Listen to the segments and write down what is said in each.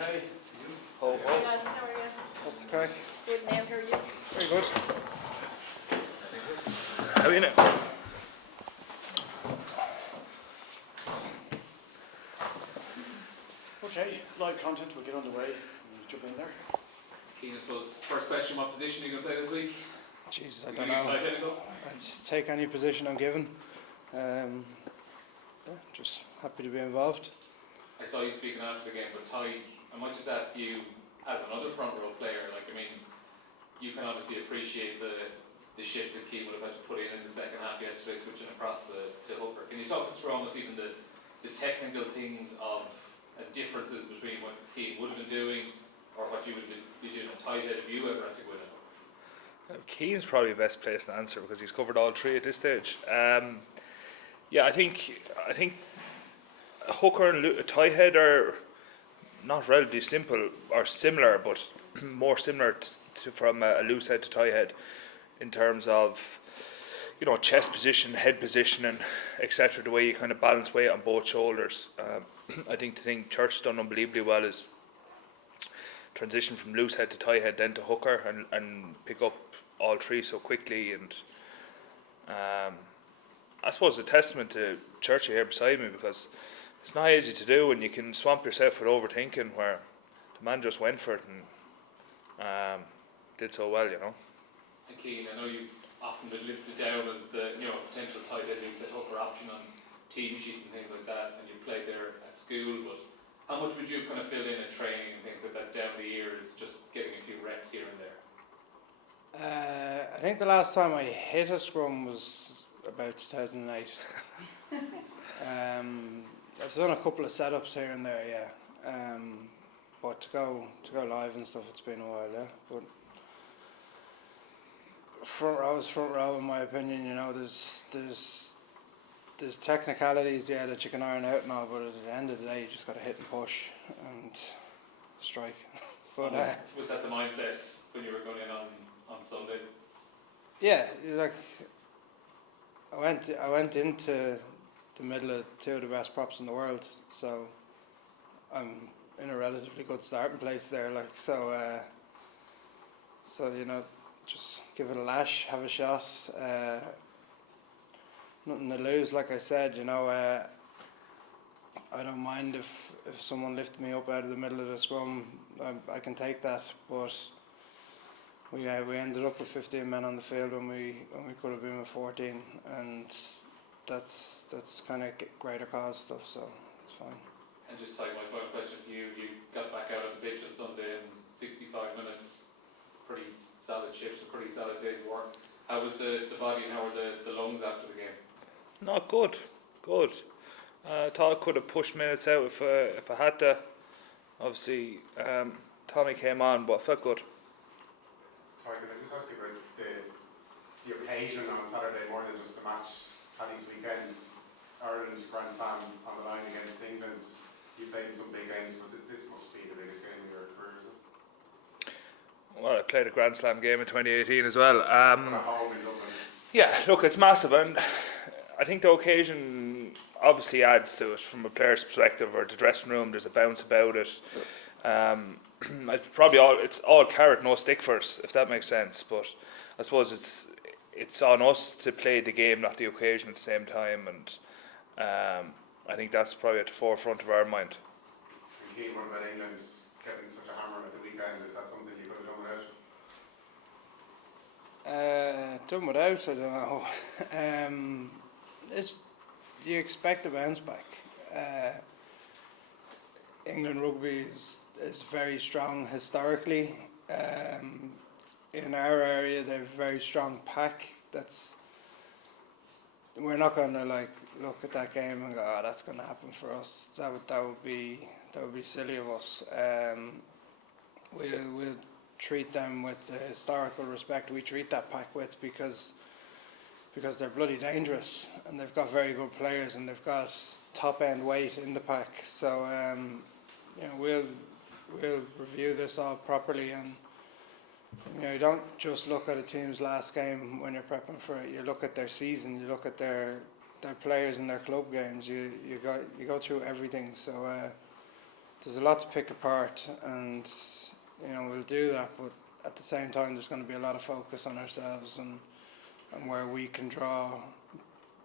okay? Oh, Hey lads, how are you? What's the crack? Good now, how are you? Very good. how are you now? Okay, live content, we'll get underway. We'll jump in there. Cian, I suppose, first question, what position are you going to play this week? Jesus, I You don't gonna know. get tight head go? I'll just take any position I'm given. Just happy to be involved. I saw you speaking after the game, but Tadhg, I might just ask you, as another front row player, you can obviously appreciate the shift that Cian would have had to put in the second half yesterday, switching across to Hooker. Can you talk us through almost even the technical things of differences between what Cian would have been doing or what you would be doing at tight head if you ever had to go in? Cian's probably the best place to answer because he's covered all three at this stage. I think Hooker and tight head are not relatively simple or similar, but more similar to from a loose head to tight head in terms of chest position, head position, and etc. The way you kind of balance weight on both shoulders. I think the thing Church's done unbelievably well is transition from loose head to tight head, then to hooker, and pick up all three so quickly. And I suppose it's a testament to Churchy here beside me because it's not easy to do, and you can swamp yourself with overthinking. Where the man just went for it and did so well, And Cian, I know you've often been listed down as the potential tight head loose head hooker option on team sheets and things like that, and you played there at school, but how much would you have kind of filled in training and things like that down the years, just getting a few reps here and there? I think the last time I hit a scrum was about 2008. I've done a couple of setups here and there, yeah. But to go live and stuff, it's been a while, yeah. But front row in my opinion. There's technicalities, yeah, that you can iron out and all, but at the end of the day, you just got to hit and push and strike. But was that the mindset when you were going in on Sunday? Yeah, I went into the middle of two of the best props in the world, so I'm in a relatively good starting place there. Just give it a lash, have a shot. Nothing to lose, like I said. I don't mind if someone lifted me up out of the middle of the scrum. I can take that, but we ended up with 15 men on the field when we could have been with 14, and that's kind of greater cause stuff, so it's fine. And just Tadhg, my final question for you. You got back out on the pitch on Sunday in 65 minutes. Pretty solid shift, a pretty solid day's work. How was the body and how were the lungs after the game? Not good. I thought I could have pushed minutes out if I had to. Obviously, Tommy came on, but I felt good. Sorry, can I just ask you about the occasion on Saturday more than just the match? Paddy's weekend, Ireland Grand Slam on the line against England. You played some big games, but this must be the biggest game of your career, is it? Well, I played a Grand Slam game in 2018 as well. At home in Dublin. Yeah, look, it's massive, and I think the occasion obviously adds to it from a player's perspective, or the dressing room. There's a bounce about it. It's all carrot, no stick for us, if that makes sense. But I suppose it's on us to play the game, not the occasion at the same time, and I think that's probably at the forefront of our mind. And Cian, what about England getting such a hammer at the weekend? Is that something you could have done without? Done without, I don't know. You expect a bounce back. England rugby is very strong historically. In our area, they're a very strong pack. We're not going to look at that game and go, "Oh, that's going to happen for us." That would be silly of us. We'll treat them with the historical respect we treat that pack with, because they're bloody dangerous and they've got very good players and they've got top end weight in the pack. So we'll review this all properly, and you don't just look at a team's last game when you're prepping for it. You look at their season, you look at their players in their club games. You go through everything. So there's a lot to pick apart, and we'll do that. But at the same time, there's going to be a lot of focus on ourselves and where we can draw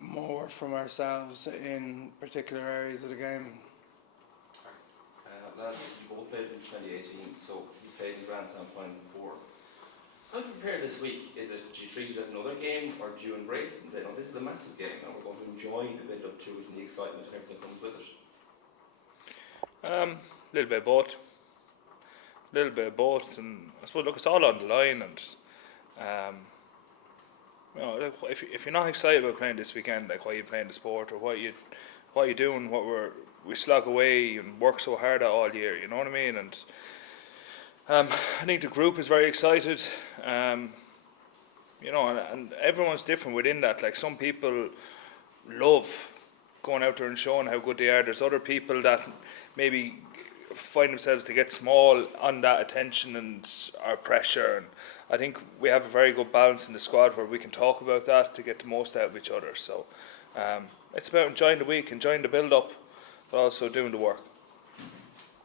more from ourselves in particular areas of the game. Lads, you both played in 2018, so you played in Grand Slam finals before. How do you prepare this week? Is it, do you treat it as another game, or do you embrace it and say, no, this is a massive game and we're going to enjoy the build up to it and the excitement and everything that comes with it? Little bit of both. Little bit of both, and I suppose, look, it's all on the line, and look, if you're not excited about playing this weekend, like why you playing the sport, or what you doing, we slog away and work so hard at all year, you know what I mean? And I think the group is very excited, and everyone's different within that. Like, some people love going out there and showing how good they are. There's other people that maybe find themselves to get small on that attention and our pressure, and I think we have a very good balance in the squad where we can talk about that to get the most out of each other. So it's about enjoying the week, enjoying the build up, but also doing the work.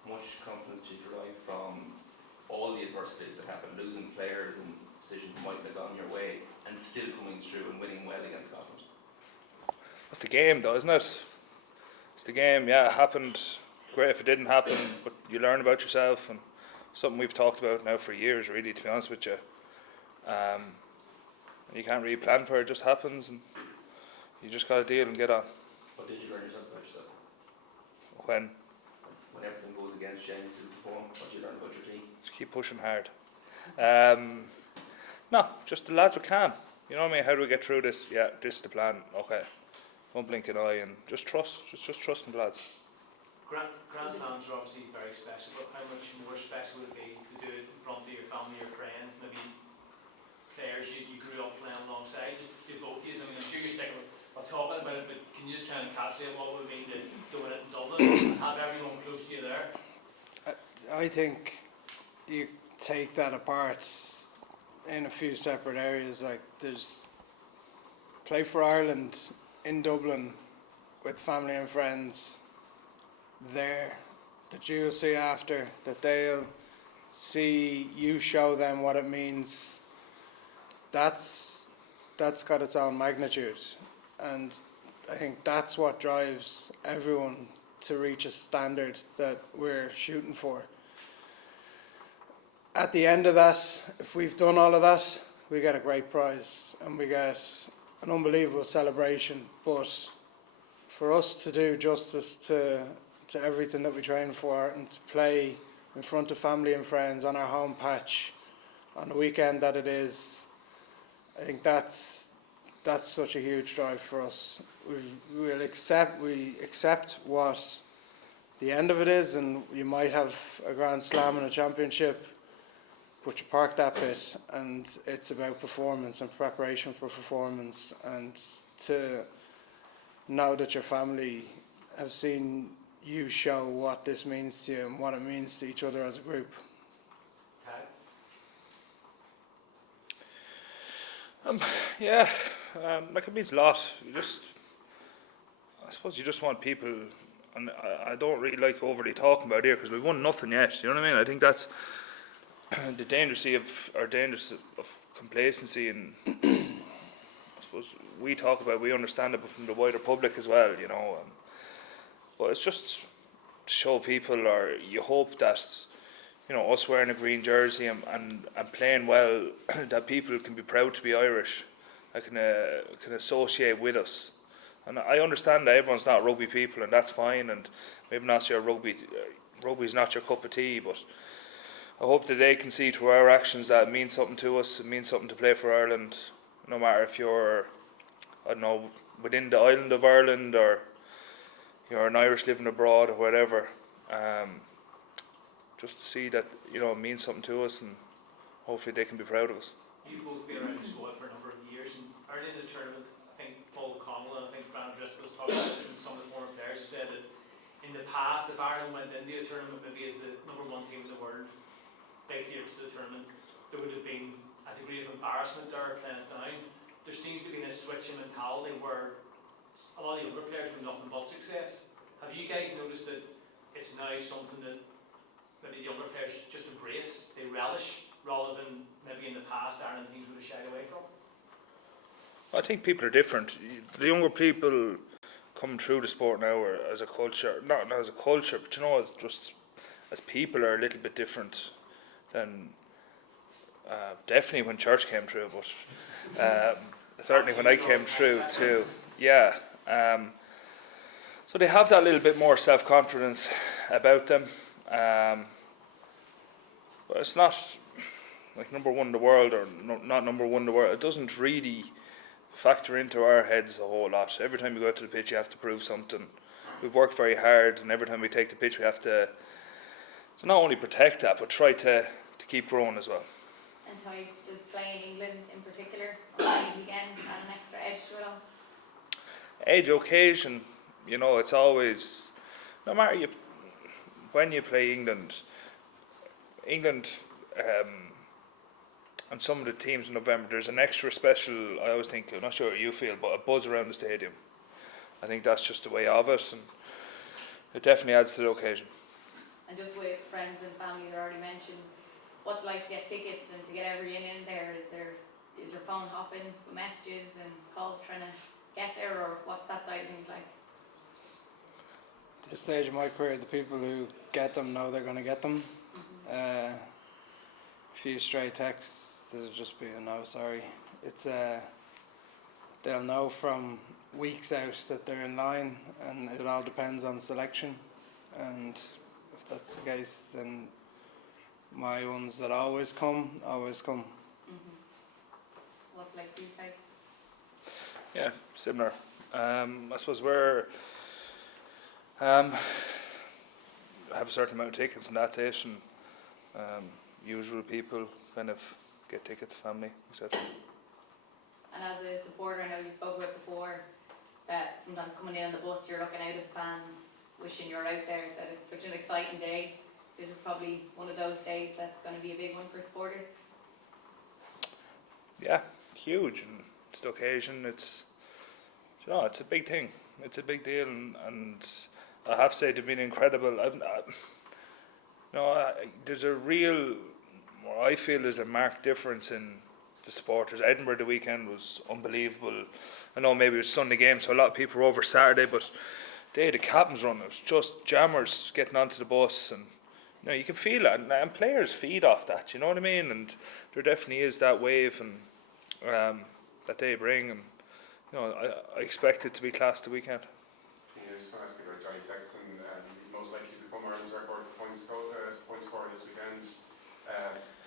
How much confidence do you derive from all the adversity that happened, losing players and decisions might have gone your way, and still coming through and winning well against Scotland? That's the game, though, isn't it? It's the game. Yeah, it happened. Great if it didn't happen, but you learn about yourself, and something we've talked about now for years, really, to be honest with you. You can't really plan for it; it just happens, and you just got to deal and get on. What did you learn yourself about yourself? When Everything goes against you and you still perform, what do you learn about your team? just keep pushing hard. No, just the lads are calm. You know what I mean? How do we get through this? Yeah, this is the plan. Okay, don't blink an eye, and just trust. Just trust in the lads. Grand Slams are obviously very special, but how much more special would it be to do it in front of your family, your friends, maybe players you grew up playing alongside? Just do both of you. I mean, I'm sure you're sick of talking about it, but can you just try and encapsulate what would it mean to doing it in Dublin and have everyone close to you there? I think you take that apart in a few separate areas. Like, there's play for Ireland in Dublin with family and friends there that you'll see after, that they'll see you show them what it means. That's got its own magnitude, and I think that's what drives everyone to reach a standard that we're shooting for. At the end of that, if we've done all of that, we get a great prize and we get an unbelievable celebration. But for us to do justice to everything that we train for, and to play in front of family and friends on our home patch on the weekend that it is, I think that's such a huge drive for us. We accept what the end of it is, and you might have a Grand Slam and a championship, but you park that bit, and it's about performance and preparation for performance, and to know that your family have seen you show what this means to you and what it means to each other as a group. Like, it means a lot. I suppose you just want people, and I don't really like overly talking about it here because we've won nothing yet. You know what I mean? I think that's the danger of complacency, and I suppose we talk about, we understand it, but from the wider public as well, you know. But it's just to show people, or you hope that, you know, us wearing a green jersey and playing well, that people can be proud to be Irish, that can associate with us. And I understand that everyone's not rugby people, and that's fine, and maybe not your rugby's not your cup of tea, but I hope that they can see through our actions that it means something to us, it means something to play for Ireland, no matter if you're, I don't know, within the island of Ireland, or you're an Irish living abroad, or whatever. Just to see that, you know, it means something to us, and hopefully they can be proud of us. You've both been around the squad for a number of years, and early in the tournament, I think Paul Connell and I think Brandon Driscoll's talked about this, and some of the former players have said that in the past, if Ireland went into a tournament maybe as the number one team in the world, big favourites of the tournament, there would have been a degree of embarrassment there playing it down. There seems to be a switch in mentality where a lot of the younger players have nothing but success. Have you guys noticed that it's now something that maybe the younger players just embrace, they relish, rather than maybe in the past Ireland teams would have shied away from? I think people are different. The younger people coming through the sport now are, as a culture, not as a culture, but as just as people are a little bit different than definitely when church came through, but certainly when I came through too. Yeah. So they have that little bit more self-confidence about them. But it's not like number one in the world or not number one in the world. It doesn't really factor into our heads a whole lot. Every time you go out to the pitch, you have to prove something. We've worked very hard, and every time we take the pitch, we have to not only protect that, but try to keep growing as well. And Ty, does playing England in particular on the weekend add an extra edge to it all? Edge occasion, it's always, no matter when you play England, and some of the teams in November, there's an extra special, I always think, I'm not sure how you feel, but a buzz around the stadium. I think that's just the way of it, and it definitely adds to the occasion. And just with friends and family that already mentioned, what's it like to get tickets and to get everyone in there? Is your phone hopping with messages and calls trying to get there, or what's that side of things like? At this stage of my career, the people who get them know they're going to get them. A few stray texts, there'll just be a no, sorry. It's they'll know from weeks out that they're in line, and it all depends on selection. And if that's the case, then my ones that always come. What's it like for you, Ty? Yeah, similar. I suppose have a certain amount of tickets, and that's it. And usual people kind of get tickets, family, etc. And as a supporter, I know you spoke about before that sometimes coming in on the bus, you're looking out at the fans, wishing you're out there, that it's such an exciting day. This is probably one of those days that's going to be a big one for supporters. Yeah, huge, and it's the occasion. It's it's a big thing. It's a big deal, and I have to say they've been incredible. There's a real, what I feel is a marked difference in the supporters. Edinburgh the weekend was unbelievable. I know maybe it was Sunday game, so a lot of people were over Saturday, but they had the captain's run. It was just jammers getting onto the bus, and you can feel it, and players feed off that. You know what I mean? And there definitely is that wave, and that they bring, and I expect it to be class the weekend. I just want to ask you about Johnny Sexton. He's most likely to become Ireland's record point scorer this weekend.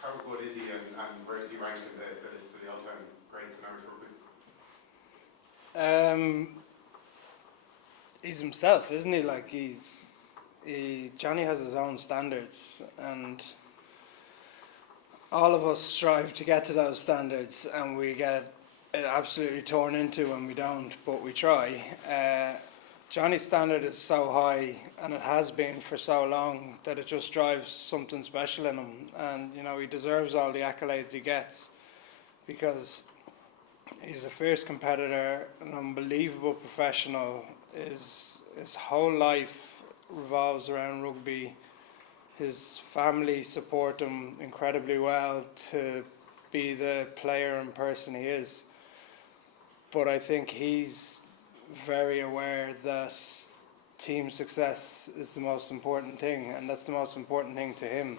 How good is he, and where does he rank in the list of the all-time greats in Irish rugby? He's himself, isn't he? Like Johnny has his own standards, and all of us strive to get to those standards, and we get it absolutely torn into when we don't, but we try. Johnny's standard is so high, and it has been for so long, that it just drives something special in him. And he deserves all the accolades he gets, because he's a fierce competitor, an unbelievable professional. His whole life revolves around rugby. His family support him incredibly well to be the player and person he is. But I think he's very aware that team success is the most important thing, and that's the most important thing to him.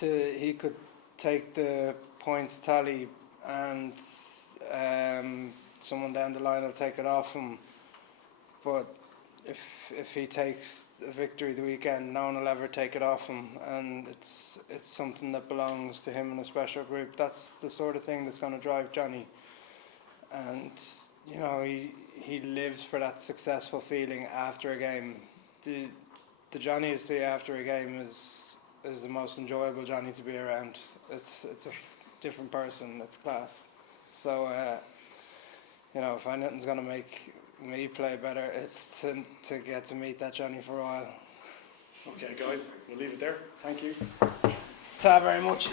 He could take the points tally, and someone down the line will take it off him. But if he takes a victory the weekend, no one will ever take it off him, and it's something that belongs to him in a special group. That's the sort of thing that's going to drive Johnny, and he lives for that successful feeling after a game. The Johnny you see after a game is the most enjoyable Johnny to be around. It's a different person. It's class. So if anything's going to make me play better, it's to get to meet that Johnny for a while. Okay, guys, we'll leave it there. Thank you. Ta very much.